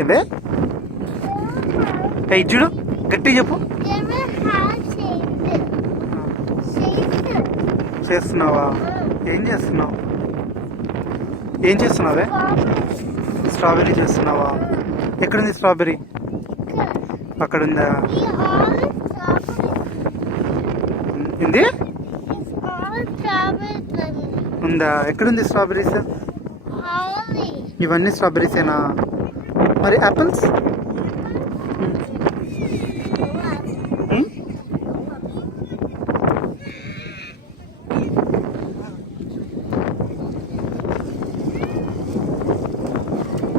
ఇదే చూడు గట్టి చెప్పు. చేస్తున్నావా? ఏం చేస్తున్నావు? ఏం చేస్తున్నావే? స్ట్రాబెర్రీ చేస్తున్నావా? ఎక్కడుంది స్ట్రాబెర్రీ? అక్కడ ఉందా? ఏంది ఉందా? ఎక్కడుంది స్ట్రాబెర్రీస్? ఇవన్నీ స్ట్రాబెర్రీసేనా? మరి యాపిల్స్?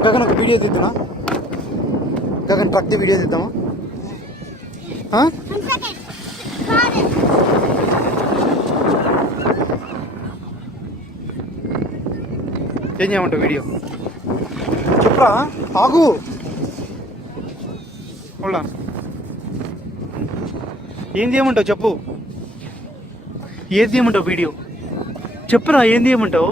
గగన్ ఒక వీడియో తీద్దామా? గగన్ ట్రక్ ది వీడియో తీద్దామా? ఏం చేయమంటావు వీడియో? చెప్పురా. ఆగు. ఏం చేయమంటావు చెప్పు. ఏది చేయమంటావు వీడియో? చెప్పురా, ఏం చేయమంటావు?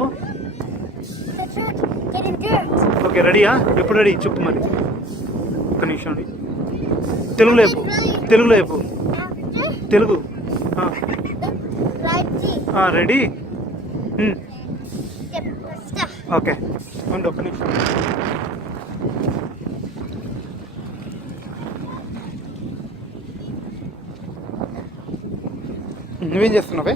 ఓకే, రెడీయా? ఎప్పుడు రెడీ చెప్పు మరి. ఒక్క నిమిషం అండి. తెలుగులో చెప్పు. తెలుగులో చెప్పు. తెలుగు. రెడీ. ఓకే ఉండు ఒక్క నిమిషం. నువ్వేం చేస్తున్నావే?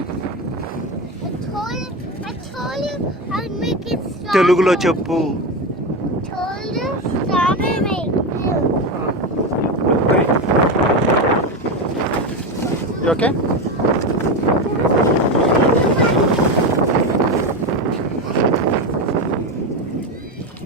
తెలుగులో చెప్పు. ఓకే.